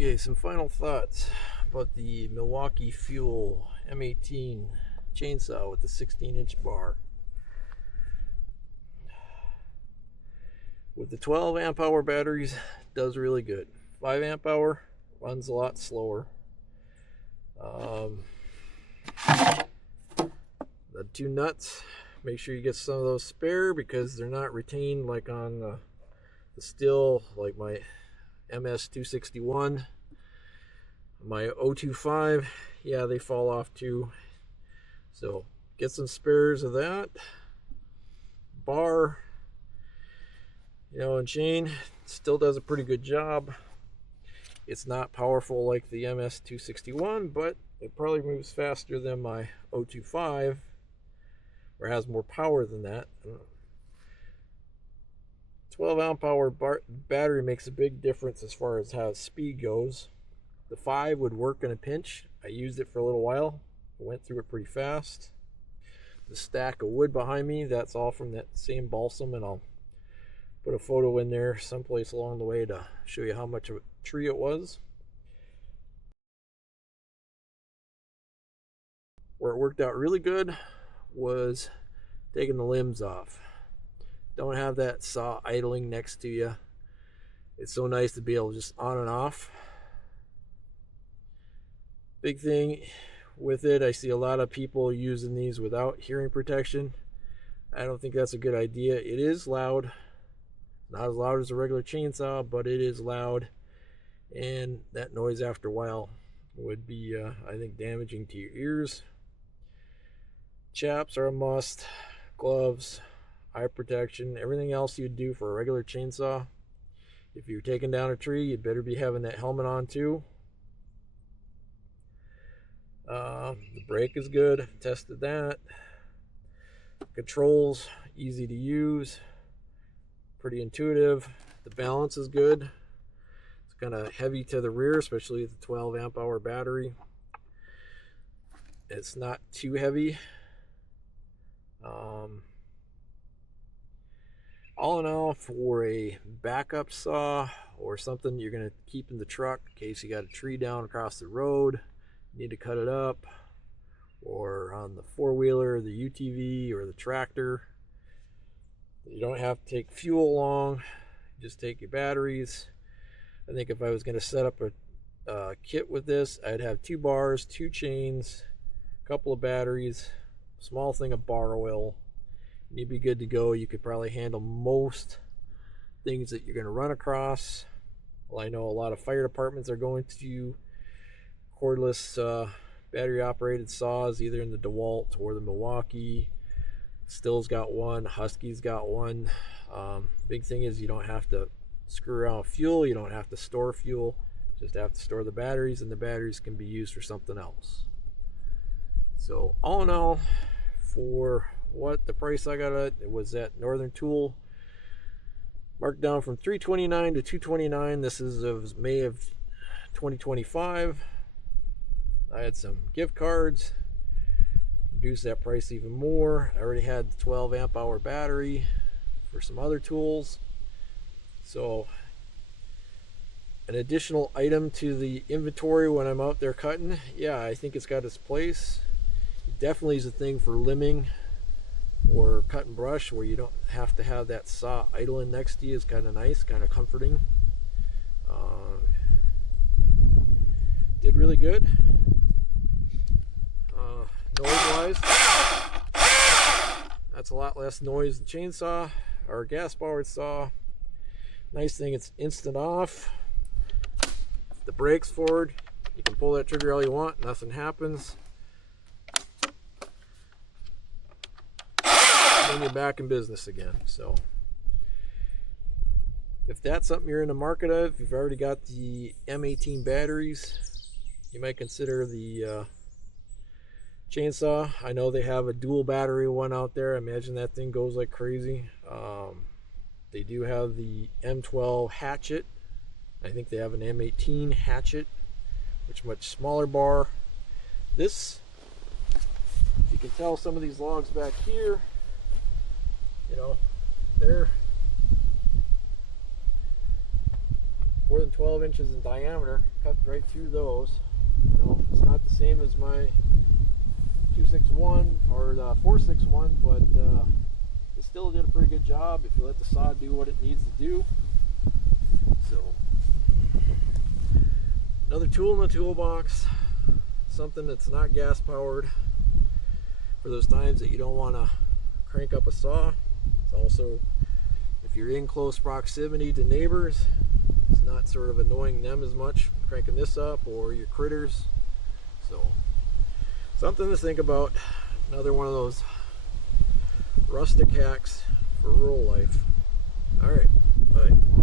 Okay, some final thoughts about the Milwaukee Fuel M18 Chainsaw with the 16-inch bar. With the 12 amp hour batteries, does really good. 5 amp hour runs a lot slower. The two nuts, make sure you get some of those spare because they're not retained like on the still, like my MS-261. My 025, yeah, they fall off too. So get some spares of that. Bar, and chain still does a pretty good job. It's not powerful like the MS-261, but it probably moves faster than my 025, or has more power than that. 12 amp hour battery makes a big difference as far as how speed goes. The 5 would work in a pinch. I used it for a little while. I went through it pretty fast. The stack of wood behind me, that's all from that same balsam, and I'll put a photo in there someplace along the way to show you how much of a tree it was. Where it worked out really good was taking the limbs off. Don't have that saw idling next to you. It's so nice to be able to just on and off. Big thing with it, I see a lot of people using these without hearing protection. I don't think that's a good idea. It is loud. Not as loud as a regular chainsaw, but it is loud. And that noise after a while would be, I think, damaging to your ears. Chaps are a must. Gloves, eye protection, everything else you'd do for a regular chainsaw. If you're taking down a tree, you'd better be having that helmet on too. The brake is good. I've tested that. Controls, easy to use, pretty intuitive. The balance is good. It's kind of heavy to the rear, especially with the 12 amp hour battery. It's not too heavy. All in all, for a backup saw or something you're going to keep in the truck in case you got a tree down across the road, you need to cut it up, or on the four-wheeler, the UTV, or the tractor, you don't have to take fuel along, just take your batteries. I think if I was going to set up a kit with this, I'd have 2 bars, 2 chains, a couple of batteries, small thing of bar oil, and you'd be good to go. You could probably handle most things that you're going to run across. Well, I know a lot of fire departments are going to cordless battery operated saws, either in the DeWalt or the Milwaukee. Still's got one, Husky's got one. Big thing is you don't have to screw around with fuel, you don't have to store fuel, just have to store the batteries, and the batteries can be used for something else. So all in all, for what the price I got it was at Northern Tool, marked down from $329 to $229. This is of May of 2025. I had some gift cards, reduced that price even more. I already had the 12 amp hour battery for some other tools, so an additional item to the inventory when I'm out there cutting. Yeah, I think it's got its place. It definitely is a thing for limbing or cut and brush, where you don't have to have that saw idling next to you. Is kind of nice, kind of comforting. Did really good. Noise-wise, that's a lot less noise than chainsaw or gas-powered saw. Nice thing, it's instant off. If the brake's forward, you can pull that trigger all you want, nothing happens. Then you're back in business again. So if that's something you're in the market of, you've already got the M18 batteries, you might consider the chainsaw. I know they have a dual battery one out there. I imagine that thing goes like crazy. They do have the M12 hatchet. I think they have an M18 hatchet, which is much smaller bar. This, if you can tell, some of these logs back here, they're more than than 12 inches in diameter, cut right through those. You know, it's not the same as my 261 or the 461, but it still did a pretty good job if you let the saw do what it needs to do. So, another tool in the toolbox, something that's not gas powered for those times that you don't want to crank up a saw. It's also, if you're in close proximity to neighbors, it's not sort of annoying them as much cranking this up, or your critters. So, something to think about. Another one of those rustic hacks for rural life. All right, bye.